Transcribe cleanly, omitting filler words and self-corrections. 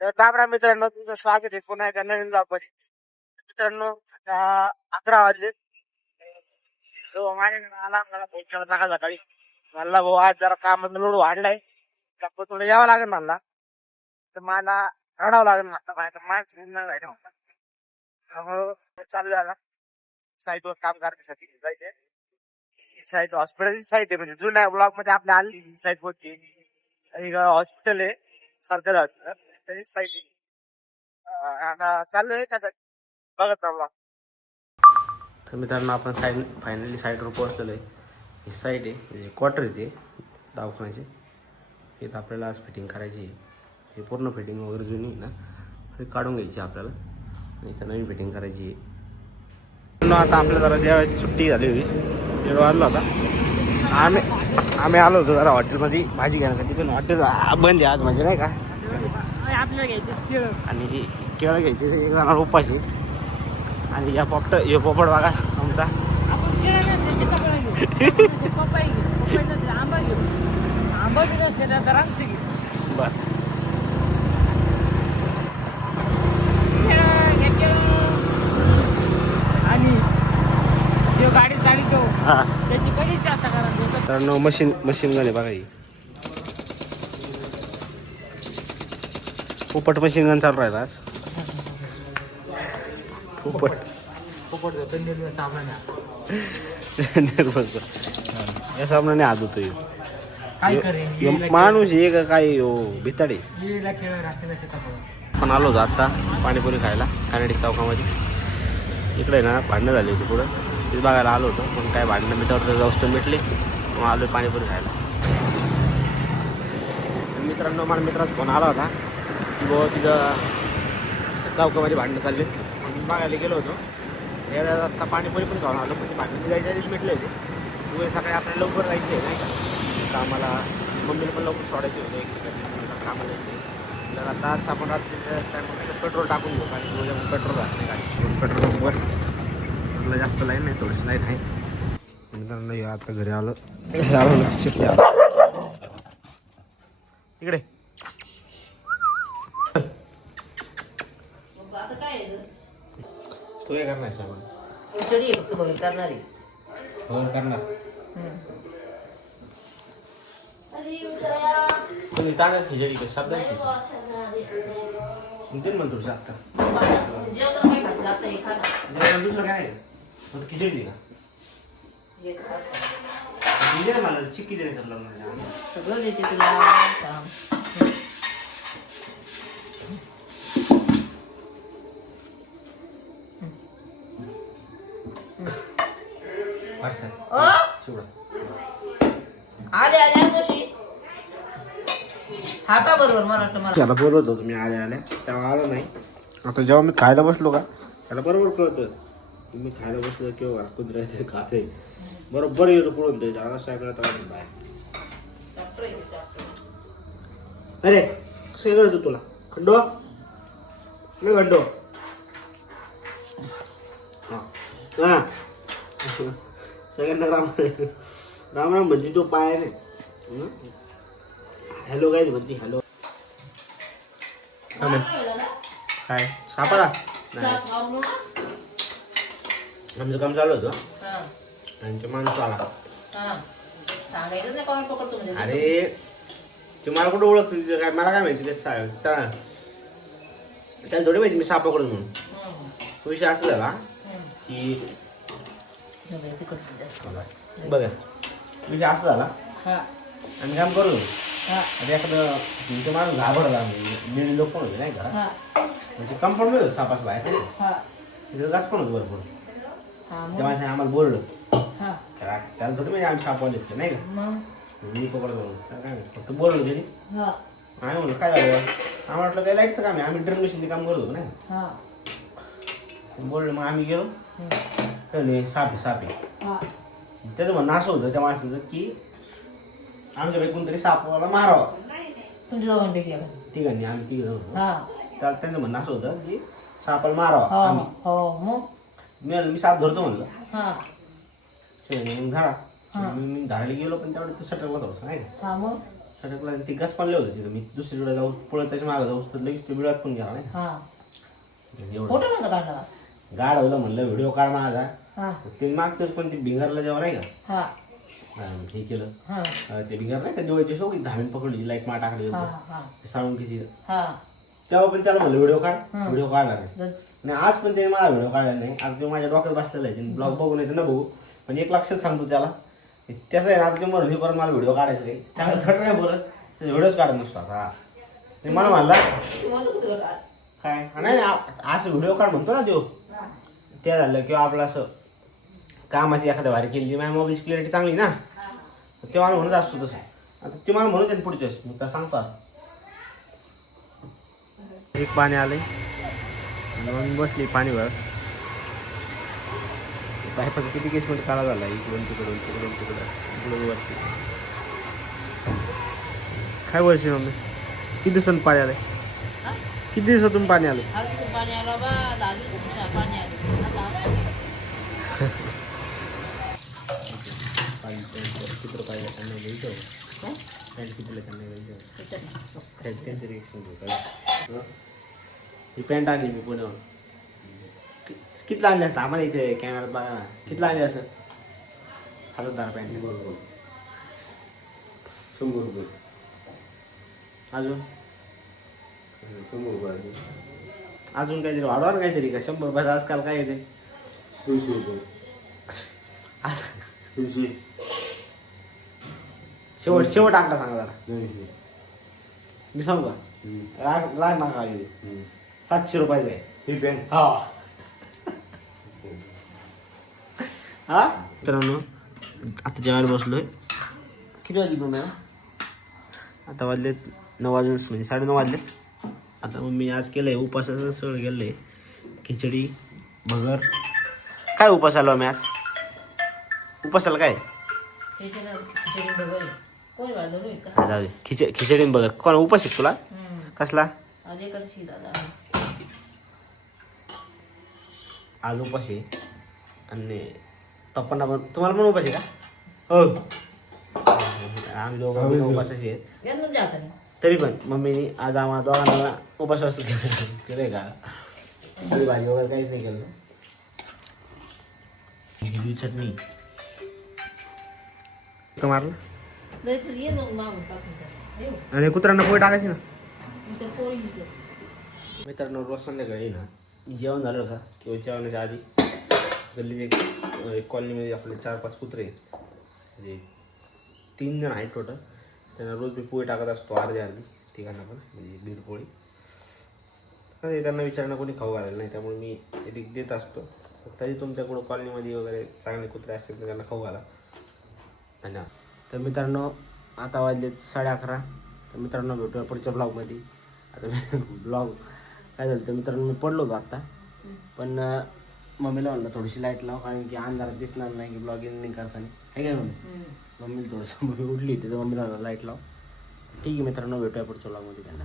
तर राम मित्रांनो, तुमचं स्वागत आहे पुन्हा एका नवीन ब्लॉग मध्ये. मित्रांनो, आता 11 वाजले. तो माझ्याकडे आला, मला फोन केला सकाळ सकाळी. म्हणला भाऊ आज जरा कामाचा लोड वाढलाय, त्यामुळे तुला यावं लागेल म्हणला. तर मला रडावं लागेल म्हणला, माझ्या माणसं नाही राहिले म्हणला. त्यामुळं चालू झाला साईटवर काम करण्यासाठी जायचंय. साईट हॉस्पिटलची साईट आहे, म्हणजे जुन्या ब्लॉक मध्ये आपल्या आली साईट होती. एक हॉस्पिटल आहे सरकारी हॉस्पिटल, त्याची साईट आहे. आता चालू आहे त्यासाठी बघत राहा. तर मित्रांनो आपण फायनली साईटवर पोहोचलेलो आहे. ही साईट आहे, म्हणजे क्वार्टर आहे ते दवाखान्याचे. इथं आपल्याला आज फिटिंग करायची आहे. हे पूर्ण फिटिंग वगैरे जुनी आहे ना, हे काढून घ्यायची आपल्याला आणि इथं नवीन फिटिंग करायची आहे. आता आपल्याला जरा जेवायची सुट्टी झाली होती, तेवढं वाजलं होता. आम्ही आलो होतो जरा हॉटेलमध्ये भाजी घेण्यासाठी, पण हॉटेल बंद आहे आज, म्हणजे नाही का. आणि केळं घ्यायचे एक जणाला उपाशी. आणि या पोपट बघा आमचा. बर गाडी चालितो त्याची कधी जास्त करा. तर मशीन गन आहे बघा ही. पोपट मशीन गन चालू राहिला आज. पोपट या सामने हात होतो. माणूस आहे का काय भिताडे. पण आलो होतो आत्ता पाणीपुरी खायला कानडी चौकामध्ये. इकडे ना भांडणं झाली होती पुढं, ते बघायला आलो होतो. पण काय भांडणं मिठावर जास्त मिटले, मग आलो पाणीपुरी खायला. मित्रांनो, मला मित्राचा फोन आला होता की बाबा तिथं चौकामध्ये भांडणं चालले. मग बघायला गेलो होतो. या आत्ता पाणीपुरी पण खाऊन आलो, पण भांडणं जायच्या आधीच मिटले होते. उद्या सकाळी आपल्याला लवकर जायचं आहे नाही का. तर आम्हाला मम्मीला पण लवकर सोडायचे होते, एक ठिकाणी कामाला जायचं आहे. तर आता आज आपण रात्रीचं टायमाला पेट्रोल टाकून घेऊ, कारण उद्या पेट्रोल राहत नाही गाडी. पेट्रोल पंपवर पेट्रोलला जास्त लाईन नाही, थोडीशी लाईन आहे. मित्रांनो आता घरी आलो शिफ्ट इकडे. तू हे करणार करणार तुम्ही तांदळाच खिचडी का शब्दात ते म्हणतो आता दुसरं काय आहे खिचडी दे का. मला चिक्की दे सगळं देते तुला. आले हा का बरोबर मला त्याला बोलवत होतो मी आल्या तेव्हा आलो नाही. आता जेव्हा मी खायला बसलो का त्याला बरोबर कळतं. तुम्ही खायला बसलो किंवा कुत्र्याचे खाते बरोबर येतो पळून ते सगळ्यात बाय. अरे कसं करतो तुला खंडो खंडो हा सगळ्यांना राम राम म्हणजे तो पाय नाही. हॅलो काय म्हणते हॅलो काय सापडा आमचं काम चालू होतं. त्यांच्या माणूस आला. अरे ते मला कुठं ओळखतो तिथे काय मला काय माहिती त्याला थोडी माहिती मी साप पकडतो म्हणून. तो विषय असं झाला की बघा विषय असं झाला आम्ही काम करू. एखादं तुमचं माणूस घाबरला लेडी लोक पण होते नाही का, म्हणजे कंपाऊंड मध्ये सापास बाहेर तिथं गाच पण होतं भरपूर. तेव्हा आम्हाला बोललं त्याला थोडी म्हणजे आम्ही सापवाले नाही का, मी पकडतो काय फक्त बोललो त्यांनी. आम्ही म्हणलो काय झालं आम्हाला वाटलं काय लाईटचं काम आहे, आम्ही ड्रिल मशीनचे काम करत होतो नाही. बोललो मग आम्ही गेलो नाही सापे त्याचं म्हणणं असं होतं त्या माणसाचं की आमच्या कोणतरी सापाला मारावा. तुमच्या दोघांपैकी तिघांनी आम्ही तिघ तर त्यांचं म्हणणं असं होतं की सापाला मारावा. मी साप धरतो म्हणलं मग धरा. मी धरायला गेलो पण त्यावेळेस सटकला होता नाही का. सटकला आणि ते गस पाणले होते तिथं. मी दुसरीकडे जाऊ पळत त्याच्या मागे जाऊस तर लगेच ते बिळात पण गेला नाही हा एवढं फोटो नव्हता काढला गाडवलं म्हणलं व्हिडिओ काढ माझा. हा ते मागतोच पण ते भिंगारला जेव्हा नाही का हा हे केलं हा ते भिंगार नाही का दिवाळीची सोबत धामीन पकडली लाईट मार टाकली हा हा साळुंकीची हा तेव्हा पण त्याला म्हणलं व्हिडिओ काढ हा. व्हिडिओ काढला नाही जर- आणि आज पण त्याने माझा व्हिडिओ काढला नाही. आज तो माझ्या डोक्यात बसलेला आहे ब्लॉग बघू नाही तर न बघू पण एक लक्षात सांगतो त्याला त्याचं आहे ना आता मरून परत मला व्हिडिओ काढायचा आहे त्याला खरं नाही बोलत व्हिडिओच काढत नसतो आता. ते मला म्हणला तू म्हणतो का तुला काढ? काय नाही नाही, असं व्हिडिओ काढ म्हणतो ना तो ते झालं किंवा आपलं असं कामाची एखाद्या भारी केली माझ्या मोबाईलची क्लिअरिटी चांगली ना ते मला म्हणत असतो तसं. आता ते मला म्हणून त्यांनी पुढच्या वेळेस मी तर सांगतो आता. एक पाणी आलंय म्हणून बसली पाणी भर पायपाचं किती केस मध्ये काळा झाला इकडून तिकडून तिकडून तिकडं इकडून वरती. काय बोलशील मम्मी किती दिवसातून पाणी आलंय हा? किती दिवसातून पाणी आलं आज तिथं पाणी आलं बा 10 दिवसात पाणी आलं आता चित्र पाहिजे त्यांना घ्यायचं काय? पॅन्ट कितीला त्यांना घ्यायचं त्याच्यात त्यांचं रिएक्शन घेऊ ही पॅन्ट आणली मी पुण्याहून कितीला आणली असतं आम्हाला इथे कॅमेरात बघा ना कितीला आणली असं 1000 पॅन्ट 100 रुपये अजून 100 रुपये अजून काहीतरी वाढवा ना काहीतरी का 100 रुपयात आजकाल काय येते 200 रुपये 200 शेवट शेवट आकडा सांगा जरा 900 मी सांगू का लाग ना का 700 रुपयाचं आहे ही पॅन्ट हा हा मित्रांनो आता जेवायला बसलोय किती वाजले मग आता वाजले 9 वाजून म्हणजे 9:30 वाजले. आता मग मी आज केलंय उपासाचं सगळं केलंय खिचडी भगर. काय उपास आलो मी आज उपासाला काय त्याच्यानं खिचडी बघ कोण वाढलं होय का जाऊ दे खिचडी बघर कोण उपास आहे तुला कसला आज एकादशी दादा आज उपास आहे आणि पप्पांना पण तुम्हाला पण उपास आहे का हो आम्ही दोघं उपासाचे आहेत या तुमच्या हाताने तरी पण मम्मीने आज आम्हाला दोघांना उपास केलंय का तरी भाजी वगैरे काहीच नाही केलं. हिरवी चटणी का मारलं नाही तर ये मग मागून टाकून द्या. येऊ. आणि कुत्र्यांना पोळी टाकायची ना. इथं पोळीचं मित्रांनो रोज संध्याकाळी ना जेवण झालं का किंवा जेवणाच्या आधी गल्लीत एक कॉलनीमध्ये आपले 4-5 कुत्रे आहेत म्हणजे 3 जण आहेत टोटल. त्यांना रोज मी पोळी टाकत असतो अर्धी तिघांना पण म्हणजे 1.5 पोळी. त्यांना विचारणं कोणी खाऊ घालायला नाही त्यामुळे मी ते देत असतो. तरी तुमच्याकडं कॉलनीमध्ये वगैरे चांगले कुत्रे असतील तर त्यांना खाऊ घाला. धन्यवाद. तर मित्रांनो आता वाजलेत 11:30. तर मित्रांनो भेटूया पुढच्या ब्लॉगमध्ये. आता ब्लॉग काय झालं तर मित्रांनो मी पडलो होतो आत्ता पण मम्मीला म्हणलं थोडीशी लाईट लाव कारण की अंधारात दिसणार नाही की ब्लॉग एंडिंग करताना आहे काय मम्मी मम्मीला थोडंसं मम्मी उठली होती तर मम्मीला म्हणलं लाईट लाव. ठीक आहे मित्रांनो भेटूया पुढच्या ब्लॉगमध्ये. त्यांना